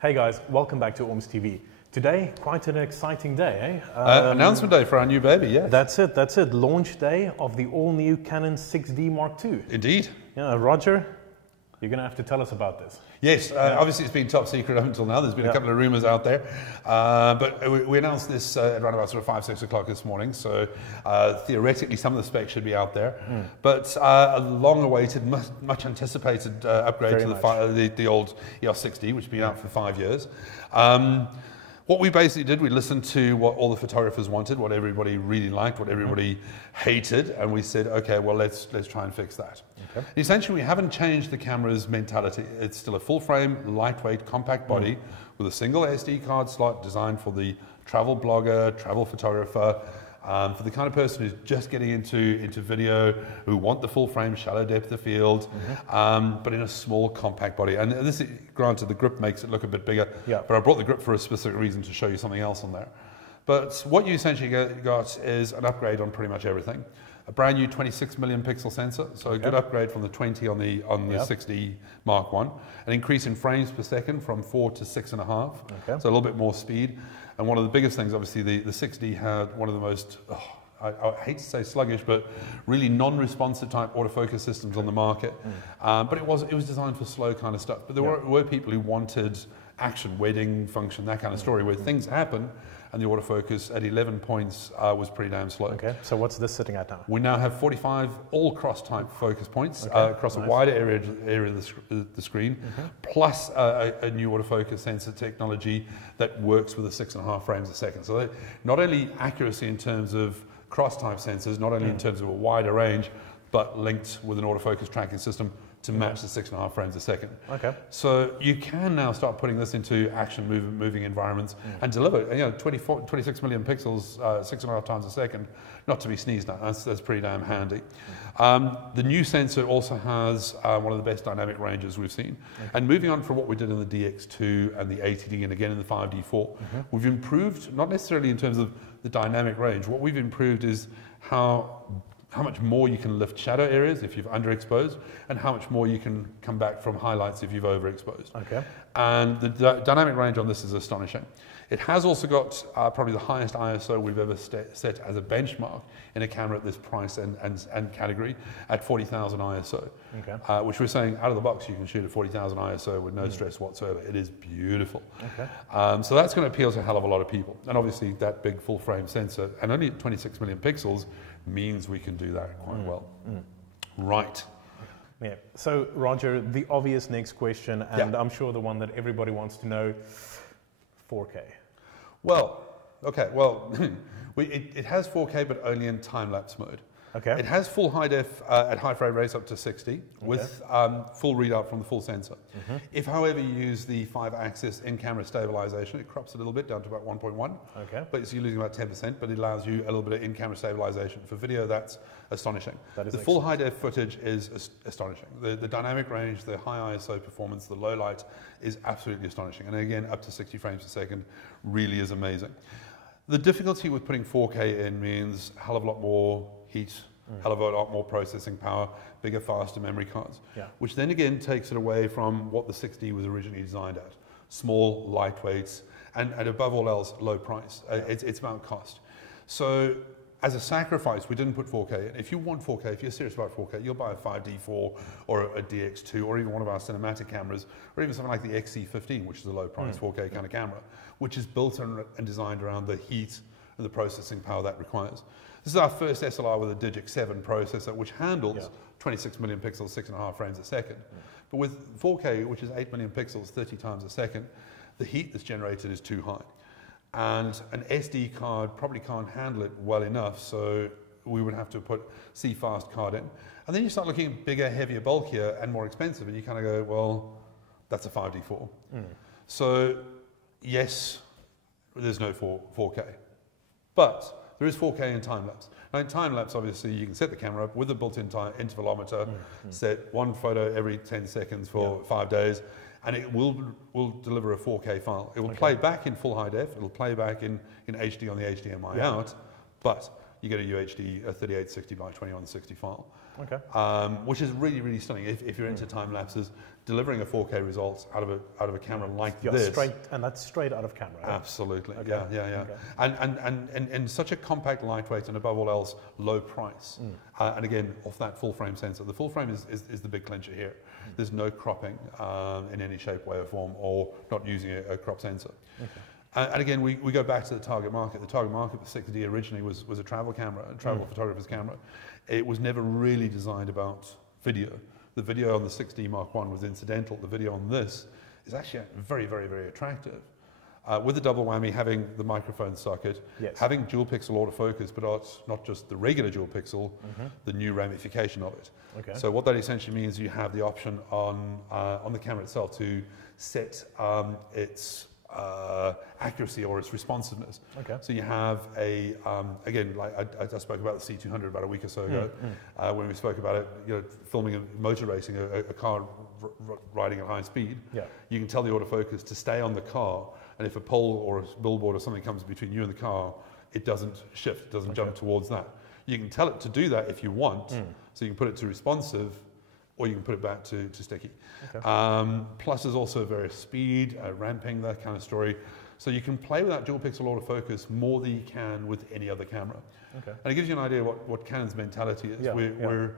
Hey guys, welcome back to OrmsTV. Today, quite an exciting day, eh? Announcement day for our new baby, yeah. That's it. Launch day of the all-new Canon 6D Mark II. Indeed. Yeah, Roger, you're going to have to tell us about this. Yes, obviously it's been top secret up until now. There's been a couple of rumours out there. But we announced this around about sort of 5, 6 o'clock this morning. So theoretically some of the specs should be out there. But a long-awaited, much anticipated upgrade to the old EOS 6D, which has been out for 5 years. What we basically did, we listened to what all the photographers wanted, what everybody really liked, what everybody hated, and we said, okay, well, let's try and fix that. Okay. Essentially, we haven't changed the camera's mentality. It's still a full-frame, lightweight, compact body with a single SD card slot designed for the travel blogger, travel photographer, for the kind of person who's just getting into video, who want the full frame, shallow depth of field, but in a small compact body. And this, granted, the grip makes it look a bit bigger, but I brought the grip for a specific reason to show you something else on there. But what you essentially got is an upgrade on pretty much everything. A brand new 26 million pixel sensor, so a good upgrade from the 20 on the 6D Mark I. An increase in frames per second from 4 to 6.5, so a little bit more speed. And one of the biggest things, obviously, the 6D had one of the most, I hate to say sluggish, but really non-responsive type autofocus systems on the market. But it was designed for slow kind of stuff. But there were people who wanted action, wedding function, that kind of story, where things happen, and the autofocus at 11 points was pretty damn slow. Okay, so what's this sitting at now? We now have 45 all-cross type focus points across a wider area of the screen, plus a new autofocus sensor technology that works with a 6.5 frames a second. So not only accuracy in terms of cross-type sensors, not only in terms of a wider range, but linked with an autofocus tracking system to match the 6.5 frames a second. Okay. So you can now start putting this into action moving environments and deliver, 26 million pixels, 6.5 times a second, not to be sneezed at. That's pretty damn handy. The new sensor also has one of the best dynamic ranges we've seen. And moving on from what we did in the DX2 and the 80D and again in the 5D4, we've improved, not necessarily in terms of the dynamic range, what we've improved is how much more you can lift shadow areas if you've underexposed, and how much more you can come back from highlights if you've overexposed. Okay. And the dynamic range on this is astonishing. It has also got probably the highest ISO we've ever set as a benchmark in a camera at this price and category at 40,000 ISO, which we're saying out of the box you can shoot at 40,000 ISO with no stress whatsoever. It is beautiful. Okay. So that's going to appeal to a hell of a lot of people. And obviously that big full frame sensor and only 26 million pixels means we can do that quite well. Right. Yeah. So Roger, the obvious next question, and I'm sure the one that everybody wants to know, 4K. Well, okay, well, it has 4K, but only in time-lapse mode. Okay. It has full high def at high frame rates up to 60 with full readout from the full sensor. If, however, you use the 5-axis in-camera stabilization, it crops a little bit down to about 1.1. Okay. But so you're losing about 10%, but it allows you a little bit of in-camera stabilization. For video, that's astonishing. The full high def footage is astonishing. The dynamic range, the high ISO performance, the low light is absolutely astonishing. And again, up to 60 frames per second really is amazing. The difficulty with putting 4K in means a hell of a lot more heat, hell of a lot more processing power, bigger, faster memory cards, which then again takes it away from what the 6D was originally designed at. Small, lightweight, and above all else, low price. It's about cost. So as a sacrifice, we didn't put 4K in. If you want 4K, if you're serious about 4K, you'll buy a 5D4 or a DX2 or even one of our cinematic cameras, or even something like the XC15, which is a low price 4K kind of camera, which is built and designed around the heat and the processing power that requires. This is our first SLR with a Digic 7 processor, which handles 26 million pixels, 6.5 frames a second. But with 4K, which is 8 million pixels, 30 times a second, the heat that's generated is too high. And an SD card probably can't handle it well enough, so we would have to put C-Fast card in. And then you start looking at bigger, heavier, bulkier, and more expensive, and you kind of go, well, that's a 5D4. So, yes, there's no 4K. But there is 4K in time-lapse. Now in time-lapse, obviously, you can set the camera up with a built-in intervalometer, set one photo every 10 seconds for 5 days, and it will deliver a 4K file. It will play back in full high def, it will play back in HD on the HDMI out, but you get a UHD, a 3860 by 2160 file. Okay. Which is really, really stunning. If you're into time lapses, delivering a 4K results out of a camera like this. Straight, and that's straight out of camera. Right? Absolutely. Okay. Yeah. Okay. And such a compact, lightweight, and above all else, low price. And again, off that full frame sensor. The full frame is the big clincher here. There's no cropping in any shape, way, or form, or not using a crop sensor. Okay. And again, we go back to the target market. The target market for 6D originally was a travel camera, a travel photographer's camera. It was never really designed about video. The video on the 6D Mark I was incidental. The video on this is actually very, very, very attractive. With the double whammy, having the microphone socket, having dual pixel autofocus, but not just the regular dual pixel, the new ramification of it. Okay. So what that essentially means, you have the option on the camera itself to set its accuracy or its responsiveness. Okay. So you have again, like I spoke about the C200 about a week or so ago, when we spoke about it, filming a motor racing, a car riding at high speed. Yeah. You can tell the autofocus to stay on the car, and if a pole or a billboard or something comes between you and the car, it doesn't shift, it doesn't jump towards that. You can tell it to do that if you want, so you can put it to responsive, or you can put it back to sticky. Okay. Plus there's also various speed, ramping, that kind of story. So you can play with that dual pixel autofocus more than you can with any other camera. Okay. And it gives you an idea what Canon's mentality is. Yeah, we're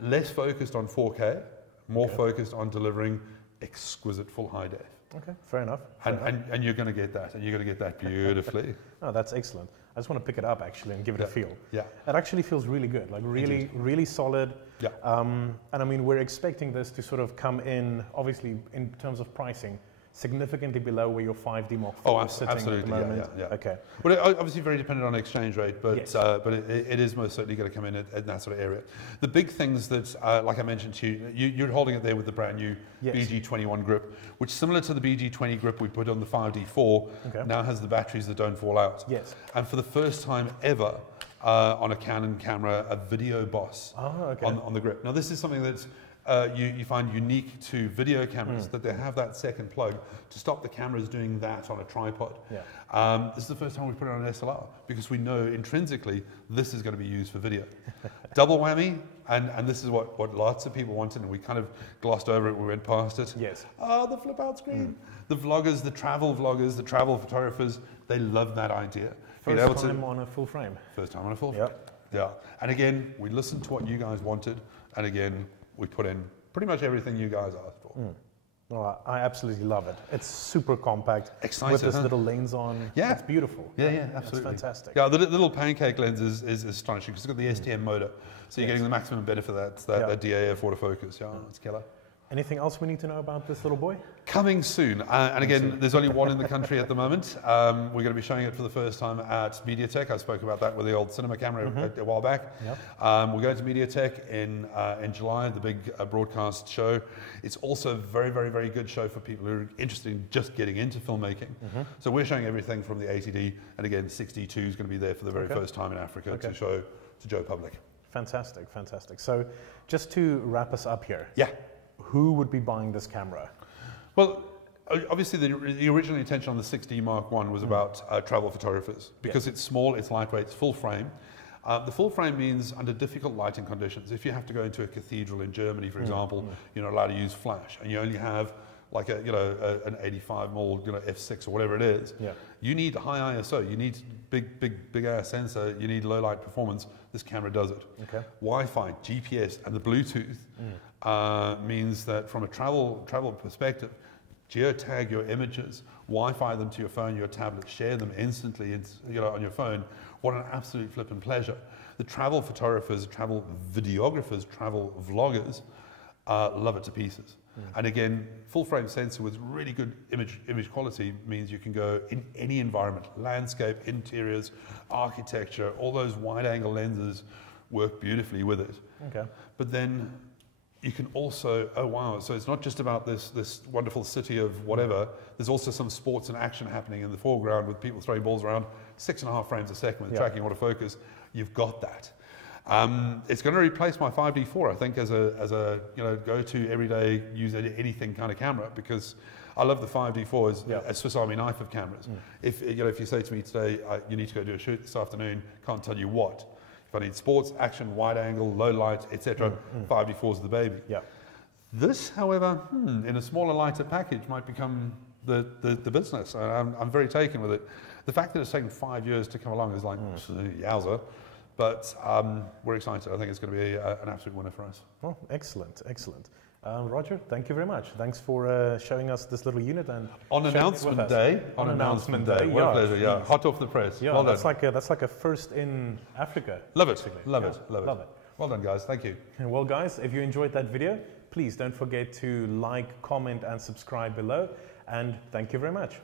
less focused on 4K, more focused on delivering exquisite full high def. Okay, fair enough. And you're going to get that, and you're going to get that beautifully. Oh, that's excellent. I just want to pick it up actually and give it a feel. Yeah. It actually feels really good, like really, really solid. Yeah. And I mean, we're expecting this to sort of come in, obviously, in terms of pricing, significantly below where your 5D Mark IV is sitting at the moment. Yeah. Okay. Well, it, obviously very dependent on exchange rate, but it is most certainly going to come in at that sort of area. The big things that, like I mentioned to you, you're holding it there with the brand new BG21 grip, which similar to the BG20 grip we put on the 5D4, now has the batteries that don't fall out. Yes. And for the first time ever, on a Canon camera, a video boss on the grip. Now this is something that's you find unique to video cameras, that they have that second plug to stop the cameras doing that on a tripod. Yeah. This is the first time we put it on an DSLR because we know intrinsically this is going to be used for video. Double whammy, and this is what lots of people wanted, and we kind of glossed over it, we went past it. Yes. Oh, the flip out screen. The vloggers, the travel photographers, they love that idea. First time on a full frame. First time on a full frame. Yeah. And again, we listened to what you guys wanted, and again, we put in pretty much everything you guys asked for. Well, I absolutely love it. It's super compact. Exciting, with this little lens on. Yeah. It's beautiful. Yeah, absolutely. It's fantastic. Yeah, the little pancake lens is astonishing because it's got the STM motor. So you're getting the maximum benefit of that DAF autofocus. Yeah, it's killer. Anything else we need to know about this little boy? Coming soon. And again, there's only one in the country at the moment. We're going to be showing it for the first time at MediaTek. I spoke about that with the old cinema camera a while back. Yep. We're going to MediaTek in July, the big broadcast show. It's also a very, very, very good show for people who are interested in just getting into filmmaking. So we're showing everything from the 80D, and again, 6D2 is going to be there for the very first time in Africa to show to Joe public. Fantastic, fantastic. So just to wrap us up here. Yeah. Who would be buying this camera? Well, obviously the original intention on the 6D Mark I was about travel photographers because it's small, it's lightweight, it's full frame. The full frame means under difficult lighting conditions. If you have to go into a cathedral in Germany, for example, you're not allowed to use flash, and you only have like an 85mm f6 or whatever it is. Yeah. You need high ISO. You need big ass sensor. You need low light performance. This camera does it. Okay. Wi-Fi, GPS, and the Bluetooth means that from a travel perspective, geotag your images, Wi-Fi them to your phone, your tablet, share them instantly on your phone. What an absolute flippin' pleasure. The travel photographers, travel videographers, travel vloggers love it to pieces. And again, full frame sensor with really good image quality means you can go in any environment, landscape, interiors, architecture, all those wide angle lenses work beautifully with it. Okay. But then you can also, so it's not just about this wonderful city of whatever, there's also some sports and action happening in the foreground with people throwing balls around, 6.5 frames a second with tracking autofocus. You've got that. It's going to replace my 5D4, I think, as a go-to everyday use anything kind of camera, because I love the 5D4 as a Swiss Army knife of cameras. If if you say to me today, you need to go do a shoot this afternoon, can't tell you what. If I need sports, action, wide angle, low light, etc., 5D4 is the baby. Yeah. This, however, in a smaller, lighter package might become the business. I'm very taken with it. The fact that it's taken 5 years to come along is like, yowza. But we're excited. I think it's going to be an absolute winner for us. Well, excellent, excellent. Roger, thank you very much. Thanks for showing us this little unit and on announcement day. On announcement day. What a pleasure. Yeah, hot off the press. Yeah, well that's like a first in Africa. Love it. Love it. Love it. Well done, guys. Thank you. And well, guys, if you enjoyed that video, please don't forget to like, comment, and subscribe below. And thank you very much.